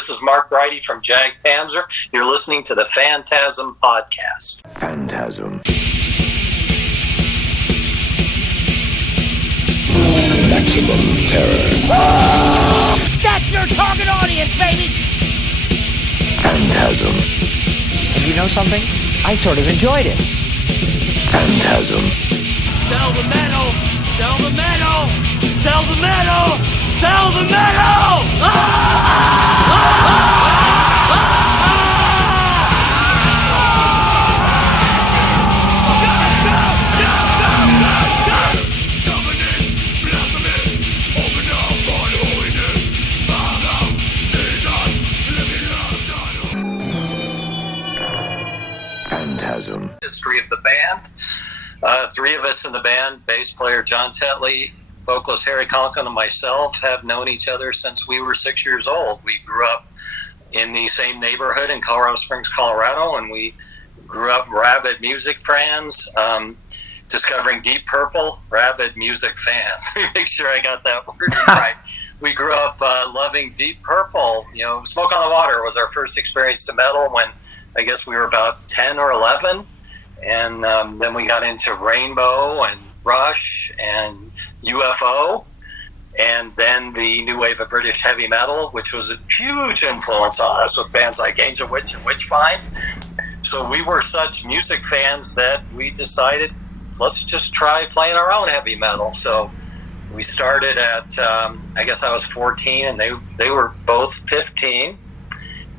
This is Mark Briody from JAG Panzer. You're listening to the FANTASM Podcast. Phantasm. Maximum terror. That's your target audience, baby! Phantasm. And you know something? I sort of enjoyed it. Phantasm. Sell the metal! Sell the metal! Sell the metal! Sell the metal! Phantasm. History of the band. Three of us in the band, bass player John Tetley, vocalist Harry Conklin, and myself have known each other since we were 6 years old. We grew up in the same neighborhood in Colorado Springs, Colorado, and we grew up rabid music fans, discovering Deep Purple, rabid music fans. Make sure I got that word right. We grew up loving Deep Purple. You know, Smoke on the Water was our first experience to metal when I guess we were about 10 or 11. And then we got into Rainbow and Rush and UFO, and then the new wave of British heavy metal, which was a huge influence on us with bands like Angel Witch and Witchfind. So we were such music fans that we decided, let's just try playing our own heavy metal. So we started at, I guess I was 14 and they were both 15.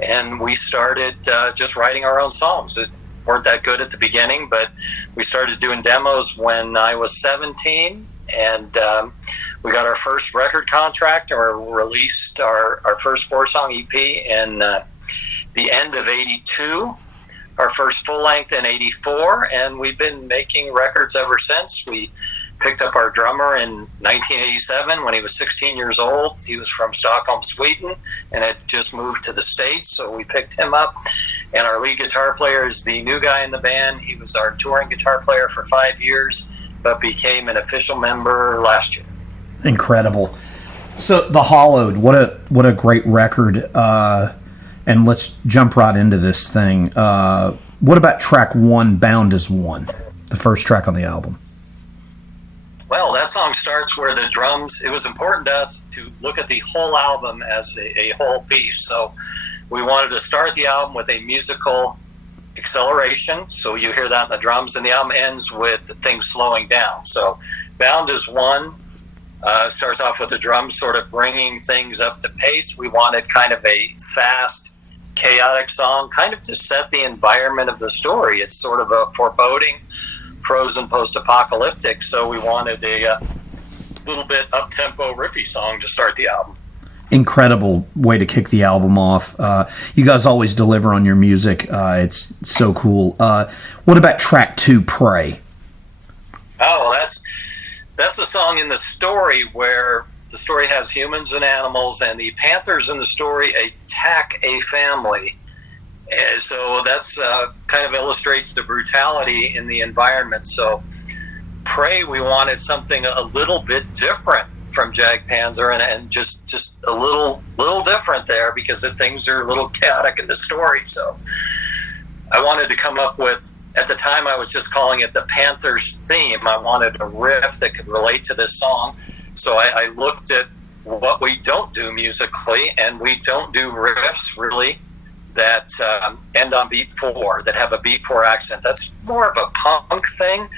And we started just writing our own songs. It weren't that good at the beginning, but we started doing demos when I was 17, and we got our first record contract or released our first 4-song EP in the end of 82, our first full-length in 84, and we've been making records ever since. We picked up our drummer in 1987 when he was 16 years old. He was from Stockholm, Sweden, and had just moved to the States, so we picked him up. And our lead guitar player is the new guy in the band. He was our touring guitar player for 5 years, but became an official member last year. Incredible. So the Hallowed, what a great record. And let's jump right into this thing. What about track 1, Bound as One, the first track on the album? Well, that song starts where the drums, it was important to us to look at the whole album as a whole piece. So we wanted to start the album with a musical acceleration. So you hear that in the drums, and the album ends with things slowing down. So Bound as One starts off with the drums sort of bringing things up to pace. We wanted kind of a fast, chaotic song, kind of to set the environment of the story. It's sort of a foreboding, frozen post-apocalyptic, so we wanted a little bit up-tempo riffy song to start the album. Incredible way to kick the album off. You guys always deliver on your music. It's so cool. What about track 2, Pray? Oh, that's the song in the story where the story has humans and animals, and the panthers in the story attack a family. And so that's kind of illustrates the brutality in the environment. So Pray, we wanted something a little bit different from JAG Panzer, and just a little different there because things are a little chaotic in the story. So I wanted to come up with, at the time I was just calling it the Panthers theme. I wanted a riff that could relate to this song. So I looked at what we don't do musically, and we don't do riffs really that end on beat 4, that have a beat 4 accent. That's more of a punk thing.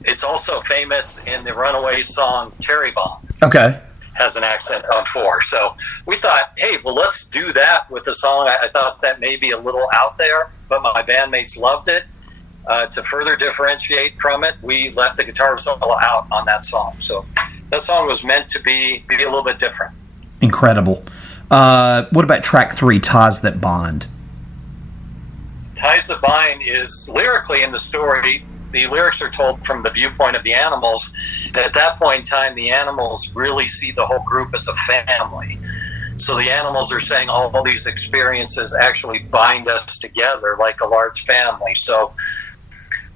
It's also famous in the Runaways song Cherry Bomb. Okay. Has an accent on 4. So we thought, hey, well, let's do that with the song. I thought that may be a little out there, but my bandmates loved it. To further differentiate from it, we left the guitar solo out on that song. So that song was meant to be a little bit different. Incredible. What about track 3, Ties That Bind? Ties That Bind is lyrically in the story. The lyrics are told from the viewpoint of the animals. And at that point in time, the animals really see the whole group as a family. So the animals are saying all these experiences actually bind us together like a large family. So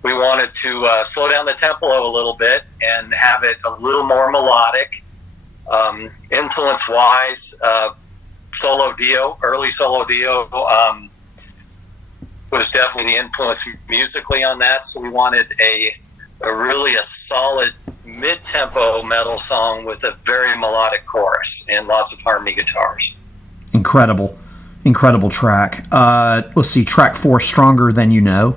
we wanted to slow down the tempo a little bit and have it a little more melodic. Influence-wise, early solo Dio, was definitely the influence musically on that. So we wanted a solid mid-tempo metal song with a very melodic chorus and lots of harmony guitars. Incredible track. Let's see, track 4, Stronger Than You Know.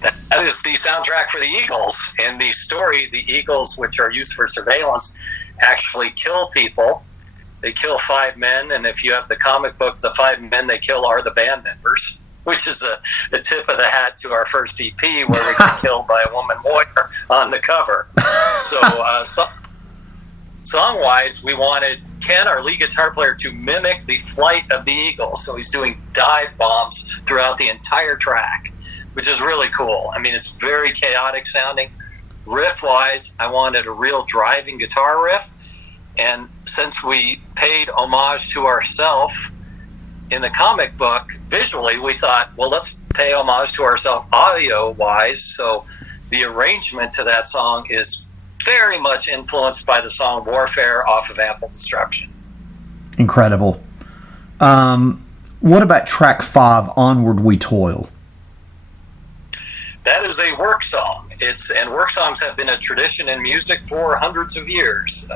That is the soundtrack for the Eagles. In the story, the Eagles, which are used for surveillance, actually kill people. They kill 5 men, and if you have the comic book, the 5 men they kill are the band members, which is a tip of the hat to our first EP, where we got killed by a woman warrior on the cover. So, song-wise, we wanted Ken, our lead guitar player, to mimic the flight of the Eagles. So he's doing dive bombs throughout the entire track, which is really cool. I mean, it's very chaotic sounding. Riff-wise, I wanted a real driving guitar riff. And since we paid homage to ourselves in the comic book, visually, we thought, well, let's pay homage to ourselves audio-wise. So the arrangement to that song is very much influenced by the song Warfare off of Ample Destruction. Incredible. What about track 5, Onward We Toil? That is a work song. And work songs have been a tradition in music for hundreds of years.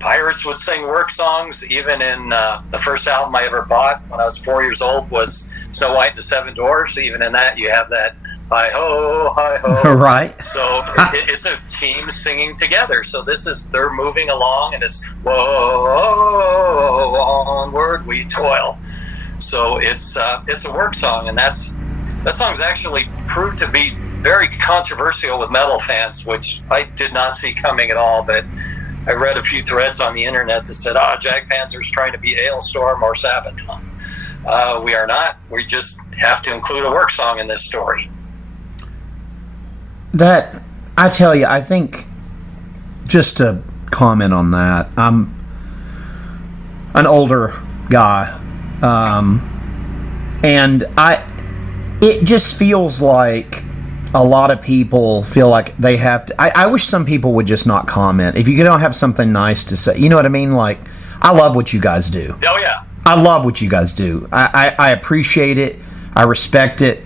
Pirates would sing work songs. Even in the first album I ever bought when I was 4 years old was Snow White and the Seven Dwarfs. Even in that, you have that hi-ho, hi-ho. Right. So it's a team singing together. So they're moving along, and it's, whoa, onward we toil. So it's a work song, and that song's actually proved to be very controversial with metal fans, which I did not see coming at all, but I read a few threads on the internet that said, Jag Panzer's trying to be Ailstorm or Sabaton. We are not. We just have to include a work song in this story. That, I tell you, I think, just to comment on that, I'm an older guy, and it just feels like a lot of people feel like they have to. I wish some people would just not comment. If you don't have something nice to say, you know what I mean? Like, I love what you guys do. Oh, yeah. I love what you guys do. I appreciate it. I respect it.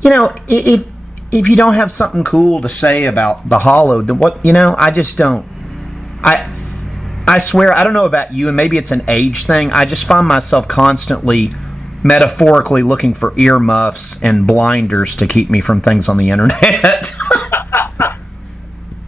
You know, if you don't have something cool to say about the Hallowed, then what, I just don't. I swear, I don't know about you, and maybe it's an age thing. I just find myself constantly metaphorically looking for earmuffs and blinders to keep me from things on the internet.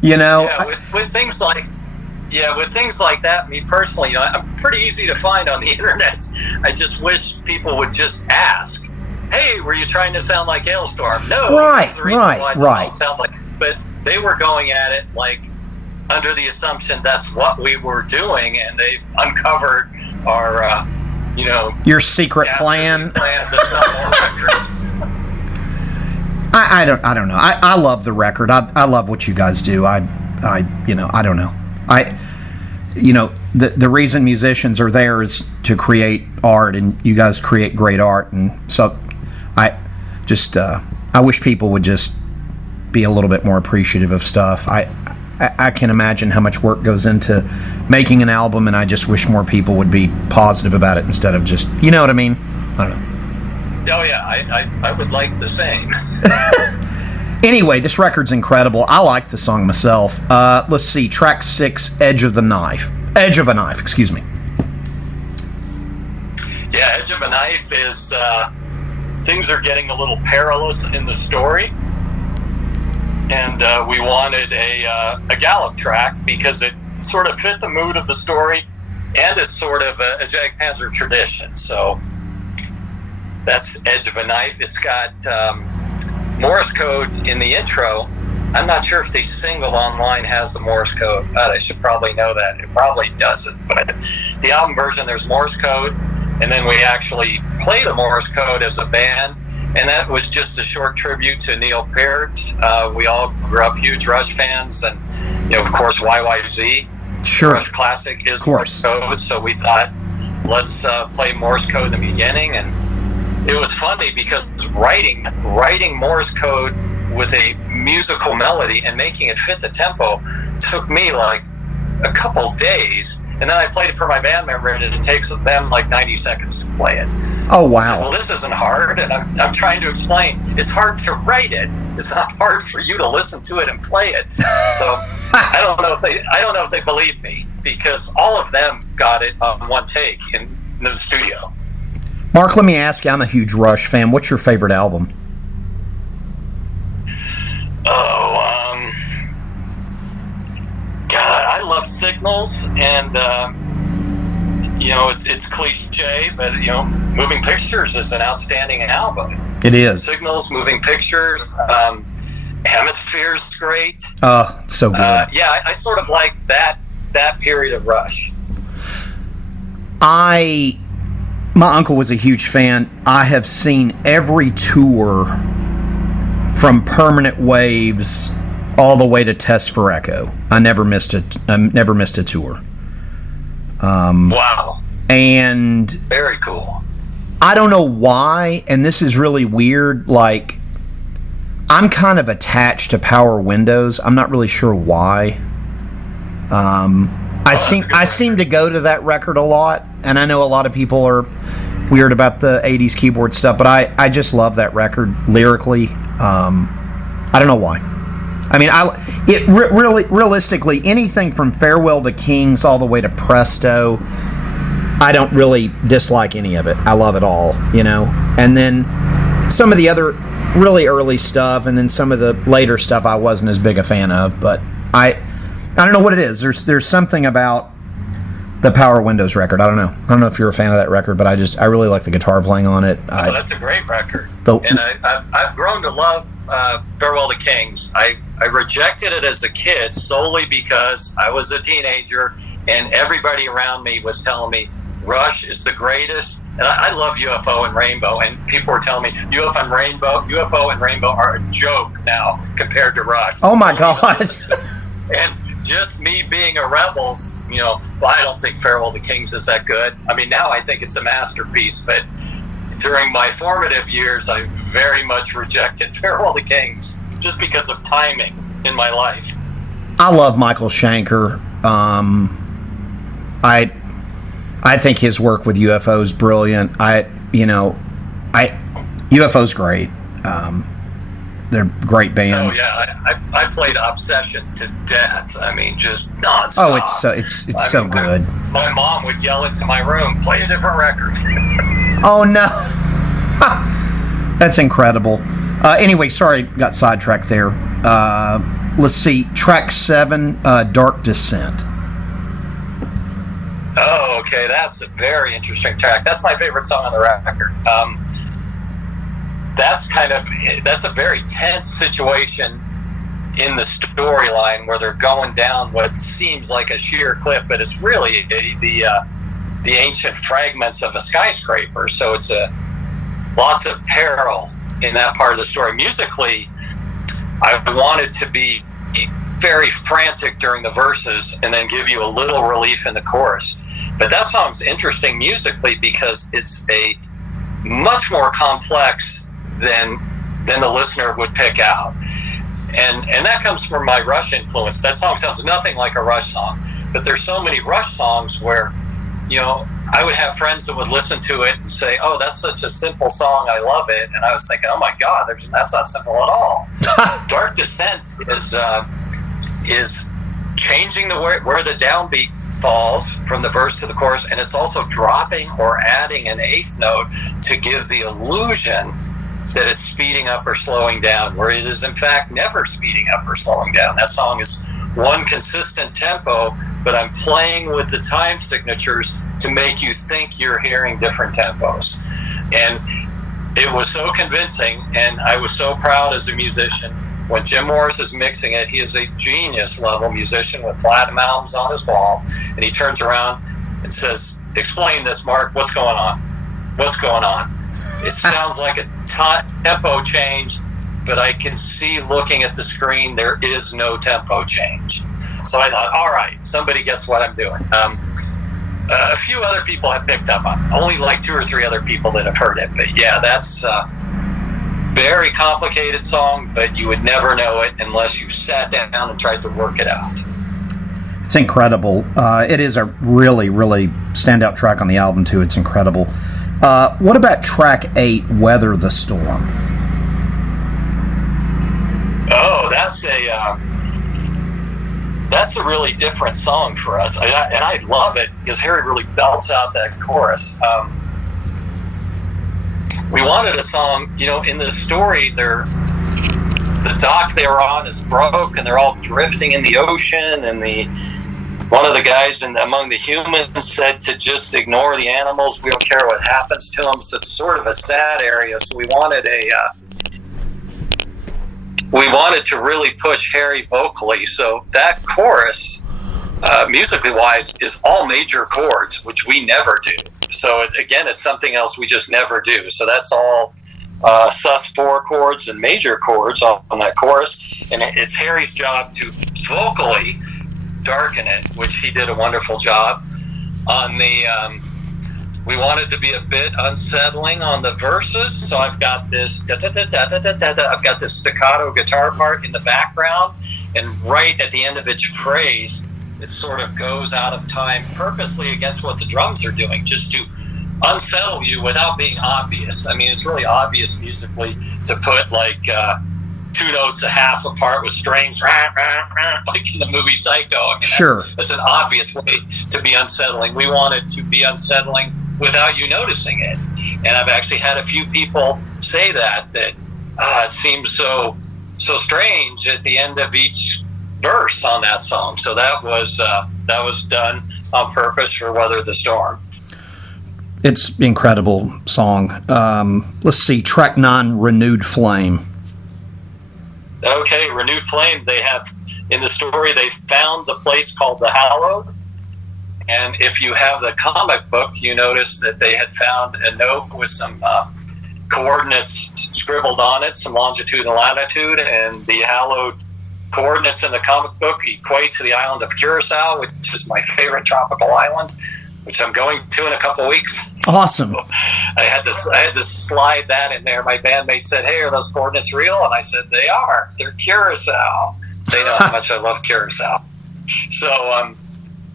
Yeah, with things like that, me personally, I'm pretty easy to find on the internet. I just wish people would just ask, hey, were you trying to sound like Hailstorm? No, that's the reason why the song sounds like. But they were going at it like under the assumption that's what we were doing, and they uncovered our your secret plan. I don't know. I love the record. I love what you guys do. I don't know. The reason musicians are there is to create art, and you guys create great art, and so I wish people would just be a little bit more appreciative of stuff. I can imagine how much work goes into making an album, and I just wish more people would be positive about it instead of just, you know what I mean? I don't know. Oh, yeah, I would like the same. Anyway, this record's incredible. I like the song myself. Let's see, track 6, Edge of a Knife, excuse me. Yeah, Edge of a Knife is, things are getting a little perilous in the story. And we wanted a gallop track because it sort of fit the mood of the story, and it's sort of a Jag Panzer tradition. So that's Edge of a Knife. It's got Morse code in the intro. I'm not sure if the single online has the Morse code. I should probably know that. It probably doesn't. But the album version, there's Morse code, and then we actually play the Morse code as a band. And that was just a short tribute to Neil Peart. We all grew up huge Rush fans, and of course YYZ. Sure. Rush Classic is Morse code, so we thought, let's play Morse code in the beginning. And it was funny because writing Morse code with a musical melody and making it fit the tempo took me like a couple days, And then I played it for my band member, and it takes them like 90 seconds to play it. Oh, wow. I said, well, this isn't hard, and I'm trying to explain. It's hard to write it. It's not hard for you to listen to it and play it. So I don't know if they believe me, because all of them got it on one take in the studio. Mark, let me ask you, I'm a huge Rush fan. What's your favorite album? God, I love Signals, and it's cliche, but Moving Pictures is an outstanding album. It is. Signals, Moving Pictures, Hemisphere's great. So good. I sort of like that period of Rush. My uncle was a huge fan. I have seen every tour from Permanent Waves all the way to Test for Echo. I never missed a tour. Wow. And very cool. I don't know why, and this is really weird, like, I'm kind of attached to Power Windows. I'm not really sure why. I seem to go to that record a lot, and I know a lot of people are weird about the 80s keyboard stuff, but I just love that record lyrically. I don't know why. I mean, realistically, anything from Farewell to Kings all the way to Presto, I don't really dislike any of it. I love it all, And then some of the other really early stuff, and then some of the later stuff I wasn't as big a fan of, but I don't know what it is. There's something about the Power Windows record. I don't know if you're a fan of that record, but I really like the guitar playing on it. That's a great record. And I've grown to love Farewell to Kings. I rejected it as a kid solely because I was a teenager and everybody around me was telling me Rush is the greatest. And I love UFO and Rainbow, and people were telling me UFO and Rainbow are a joke now compared to Rush. Oh my God. And just me being a Rebels, I don't think Farewell to Kings is that good. I mean, now I think it's a masterpiece, but during my formative years, I very much rejected Farewell to Kings just because of timing in my life. I love Michael Schenker. I think his work with UFO is brilliant. UFO's great. They're a great band. Oh yeah, I played Obsession to death. I mean, just nonstop. Oh, it's so good. My mom would yell into my room, "Play a different record." Oh no, that's incredible. Anyway, sorry, got sidetracked there. Let's see, track 7, Dark Descent. Oh, okay, that's a very interesting track. That's my favorite song on the record. That's a very tense situation in the storyline where they're going down what seems like a sheer cliff, but it's really the ancient fragments of a skyscraper. So it's lots of peril in that part of the story. Musically, I wanted to be very frantic during the verses and then give you a little relief in the chorus. But that song's interesting musically because it's a much more complex than the listener would pick out. And that comes from my Rush influence. That song sounds nothing like a Rush song, but there's so many Rush songs where, I would have friends that would listen to it and say, "Oh, that's such a simple song, I love it." And I was thinking, "Oh my God, that's not simple at all." Dark Descent is changing where the downbeat falls from the verse to the chorus, and it's also dropping or adding an eighth note to give the illusion that it's speeding up or slowing down, where it is in fact never speeding up or slowing down. That song is one consistent tempo, but I'm playing with the time signatures to make you think you're hearing different tempos. And it was so convincing, and I was so proud as a musician. When Jim Morris is mixing it, he is a genius level musician with platinum albums on his wall, and he turns around and says, "Explain this, Mark. What's going on? What's going on?" It sounds like a tempo change, but I can see looking at the screen there is no tempo change. So I thought, all right, somebody gets what I'm doing. A few other people have picked up on it. Only like 2 or 3 other people that have heard it. But yeah, that's a very complicated song, but you would never know it unless you sat down and tried to work it out. It's incredible. It is a really, really standout track on the album, too. It's incredible. What about track 8, Weather the Storm? Oh, that's a really different song for us. And I love it because Harry really belts out that chorus. We wanted a song, in the story, the dock they were on is broke and they're all drifting in the ocean, and one of the guys among the humans said to just ignore the animals. We don't care what happens to them. So it's sort of a sad area. So we wanted to really push Harry vocally. So that chorus, musically wise, is all major chords, which we never do. So it's something else we just never do. So that's all sus4 chords and major chords on that chorus. And it's Harry's job to vocally darken it, which he did a wonderful job on the we wanted to be a bit unsettling on the verses, so I've got this I've got this staccato guitar part in the background, and right at the end of each phrase it sort of goes out of time purposely against what the drums are doing, just to unsettle you without being obvious. I mean, it's really obvious musically to put like 2 notes a half apart with strings, like in the movie Psycho. I mean, sure. That's an obvious way to be unsettling. We wanted to be unsettling without you noticing it. And I've actually had a few people say that it seems so strange at the end of each verse on that song. So that was done on purpose for Weather the Storm. It's an incredible song. Let's see, track 9, Renewed Flame. Okay, Renewed Flame. They have, in the story, they found the place called the Hallowed. And if you have the comic book, you notice that they had found a note with some coordinates scribbled on it, some longitude and latitude, and the Hallowed coordinates in the comic book equate to the island of Curacao, which is my favorite tropical island, which I'm going to in a couple weeks. Awesome. So I had to slide that in there. My bandmate said, "Hey, are those coordinates real?" And I said, "They are. They're Curacao." They know how much I love Curacao. So,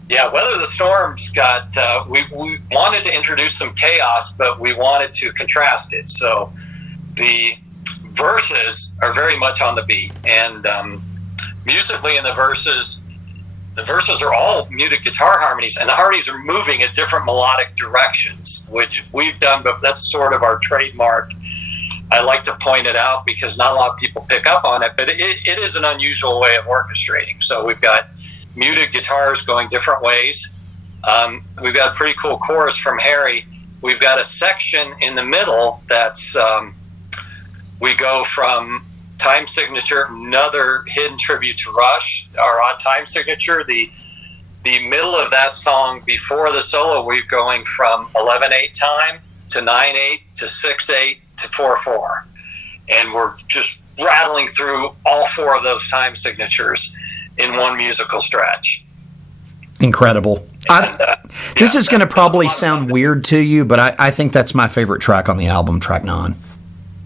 Weather the Storm's got, we wanted to introduce some chaos, but we wanted to contrast it. So the verses are very much on the beat. And musically in the verses are all muted guitar harmonies, and the harmonies are moving at different melodic directions, which we've done, but that's sort of our trademark. I like to point it out because not a lot of people pick up on it, but it is an unusual way of orchestrating. So we've got muted guitars going different ways. We've got a pretty cool chorus from Harry. We've got a section in the middle that's, we go from Time Signature, another hidden tribute to Rush, our odd time signature. The middle of that song before the solo, we're going from 11/8 time to 9/8 to 6/8 to 4/4. And we're just rattling through all 4 of those time signatures in one musical stretch. Incredible. This is going to probably sound weird to you, but I think that's my favorite track on the album, track 9.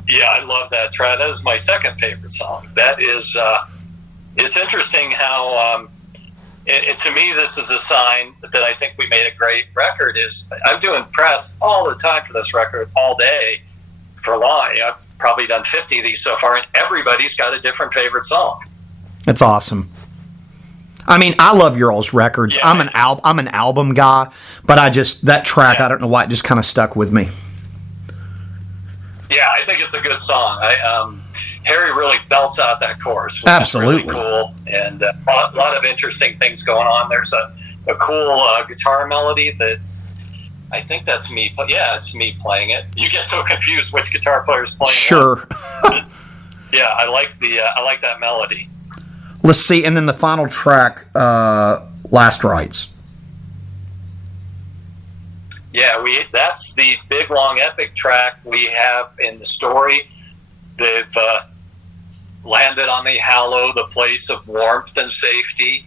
Yeah, I love that track. That is my second favorite song. That is, it's interesting how, to me, this is a sign that I think we made a great record. Is I'm doing press all the time for this record, all day, for long. I've probably done 50 of these so far, and everybody's got a different favorite song. That's awesome. I mean, I love your all's records. Yeah. I'm an album guy, but that track, I don't know why, it just kind of stuck with me. Yeah, I think it's a good song. Harry really belts out that chorus. Absolutely. Really cool, and a lot of interesting things going on. There's a cool guitar melody that I think that's me. Yeah, it's me playing it. You get so confused which guitar player's playing. Sure. Yeah, I like that melody. Let's see, and then the final track, Last Rites. Yeah, that's the big, long, epic track we have in the story. They've landed on the Hallowed, the place of warmth and safety,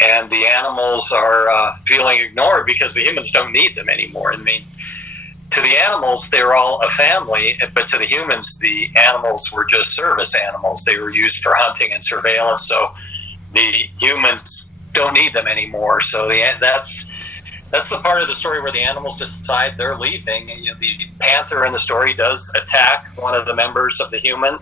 and the animals are feeling ignored because the humans don't need them anymore. I mean, to the animals, they were all a family, but to the humans, the animals were just service animals. They were used for hunting and surveillance, so the humans don't need them anymore. So that's the part of the story where the animals decide they're leaving. The panther in the story does attack one of the members of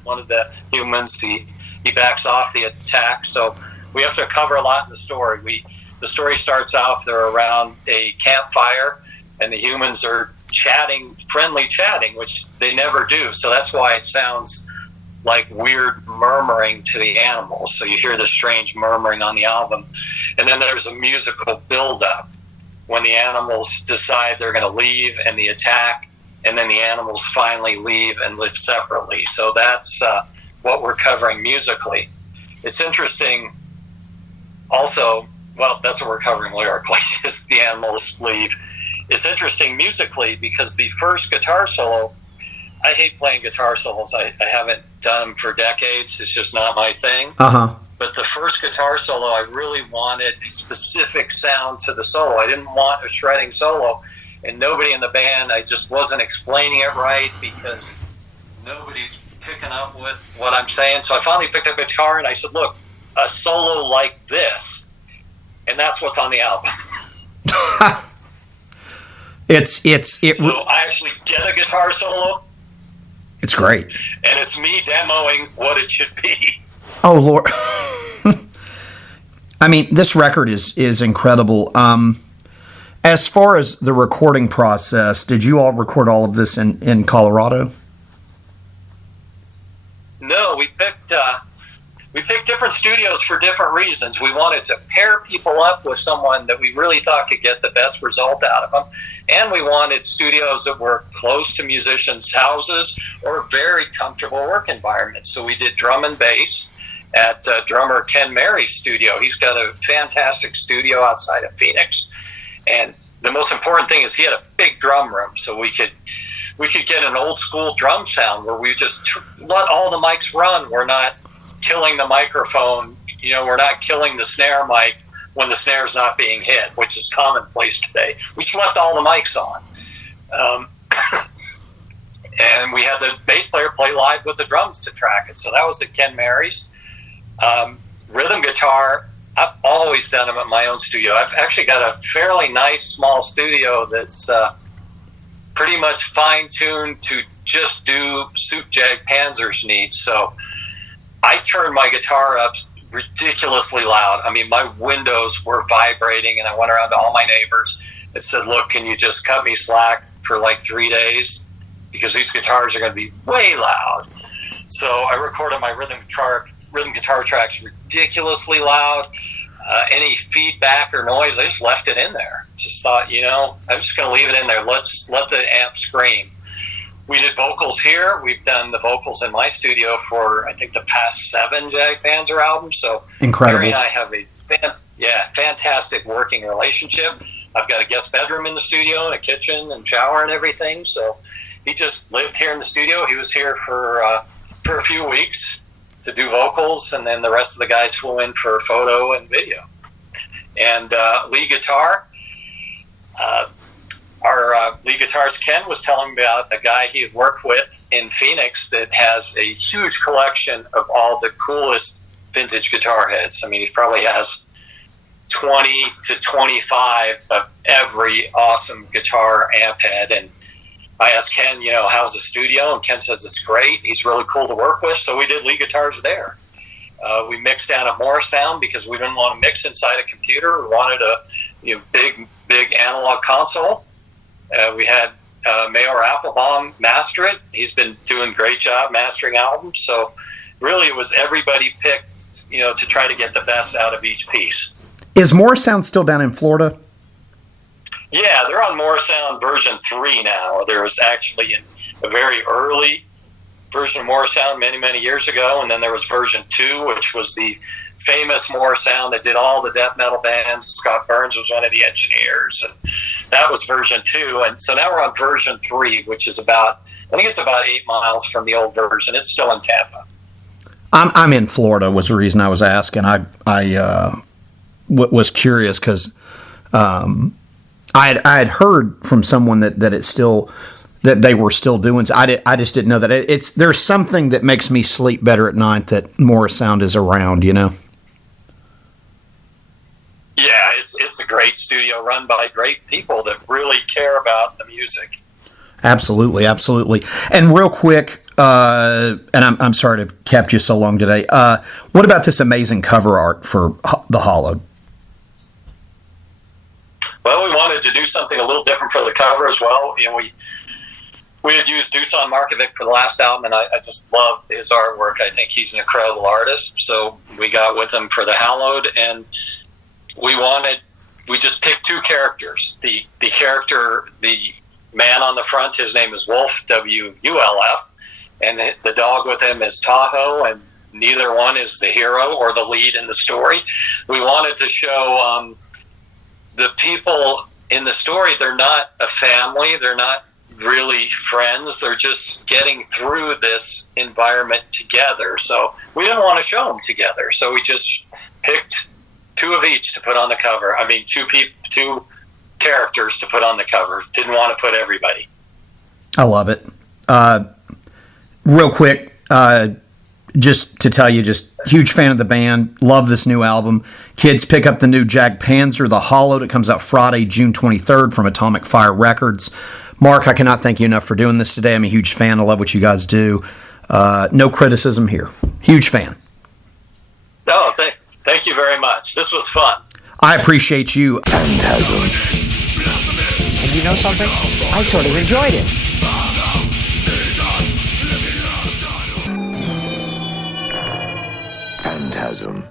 one of the humans. He backs off the attack. So we have to cover a lot in the story. The story starts off, they're around a campfire, and the humans are friendly chatting, which they never do. So that's why it sounds like weird murmuring to the animals. So you hear this strange murmuring on the album. And then there's a musical build-up when the animals decide they're going to leave and the attack, and then the animals finally leave and live separately. So that's what we're covering musically. It's interesting also, well, that's what we're covering lyrically, is the animals leave. It's interesting musically because the first guitar solo, I hate playing guitar solos. I haven't done them for decades. It's just not my thing. But the first guitar solo, I really wanted a specific sound to the solo. I didn't want a shredding solo. And nobody in the band, I just wasn't explaining it right because nobody's picking up with what I'm saying. So I finally picked up a guitar and I said, look, a solo like this, and that's what's on the album. So I actually get a guitar solo. It's great. And it's me demoing what it should be. Oh, Lord. I mean, this record is incredible. As far as the recording process, did you all record all of this in Colorado? No, we picked different studios for different reasons. We wanted to pair people up with someone that we really thought could get the best result out of them. And we wanted studios that were close to musicians' houses or very comfortable work environments. So we did drum and bass at drummer Ken Mary's studio. He's got a fantastic studio outside of Phoenix. And the most important thing is he had a big drum room, so we could get an old school drum sound where we just let all the mics run. We're not killing the microphone. We're not killing the snare mic when the snare's not being hit, which is commonplace today. We just left all the mics on. And we had the bass player play live with the drums to track it. So that was at Ken Mary's. Rhythm guitar, I've always done them at my own studio. I've actually got a fairly nice small studio that's pretty much fine-tuned to just suit JAG Panzer's needs. So I turned my guitar up ridiculously loud. I mean, my windows were vibrating, and I went around to all my neighbors and said, look, can you just cut me slack for like 3 days? Because these guitars are going to be way loud. So I recorded my rhythm guitar tracks ridiculously loud. Any feedback or noise, I just left it in there. Just thought, I'm just going to leave it in there. Let the amp scream. We did vocals here. We've done the vocals in my studio for, I think, the past 7 JAG Panzer albums. So incredible. Barry and I have a fantastic working relationship. I've got a guest bedroom in the studio and a kitchen and shower and everything. So he just lived here in the studio. He was here for a few weeks to do vocals, and then the rest of the guys flew in for photo and video. And lead guitar, our lead guitarist Ken was telling me about a guy he had worked with in Phoenix that has a huge collection of all the coolest vintage guitar heads. I mean, he probably has 20 to 25 of every awesome guitar amp head. And I asked Ken, how's the studio? And Ken says it's great. He's really cool to work with. So we did lead guitars there. We mixed down at Morristown because we didn't want to mix inside a computer. We wanted a big analog console. We had Mayor Applebaum master it. He's been doing a great job mastering albums. So really it was everybody picked, to try to get the best out of each piece. Is Morristown still down in Florida? Yeah, they're on Morristown version 3 now. There was actually a very early version of Morristown many, many years ago, and then there was version 2, which was the famous Morristown that did all the death metal bands. Scott Burns was one of the engineers, and that was version 2. And so now we're on version 3, which is I think it's about 8 miles from the old version. It's still in Tampa. I'm in Florida was the reason I was asking. I was curious because I had heard from someone that it's still that they were still doing. I just didn't know that there's something that makes me sleep better at night that Morrisound is around. Yeah, it's a great studio run by great people that really care about the music. Absolutely, absolutely. And real quick, and I'm sorry to have kept you so long today. What about this amazing cover art for the Hallowed? Well, we wanted to do something a little different for the cover as well. You know, we had used Dusan Markovic for the last album, and I just love his artwork. I think he's an incredible artist. So we got with him for the Hallowed, and we just picked two characters. The character, the man on the front, his name is Wolf, W-U-L-F, and the dog with him is Tahoe, and neither one is the hero or the lead in the story. We wanted to show the people in the story, they're not a family, they're not really friends, they're just getting through this environment together. So we didn't want to show them together, so we just picked two of each to put on the cover. I mean, two characters to put on the cover. Didn't want to put everybody. I love it. Real quick, just to tell you, just huge fan of the band. Love this new album. Kids, pick up the new JAG Panzer, The Hallowed. It comes out Friday, June 23rd from Atomic Fire Records. Mark, I cannot thank you enough for doing this today. I'm a huge fan. I love what you guys do. No criticism here. Huge fan. No, thank you very much. This was fun. I appreciate you. Phantasm. And you know something? I sort of enjoyed it. Phantasm.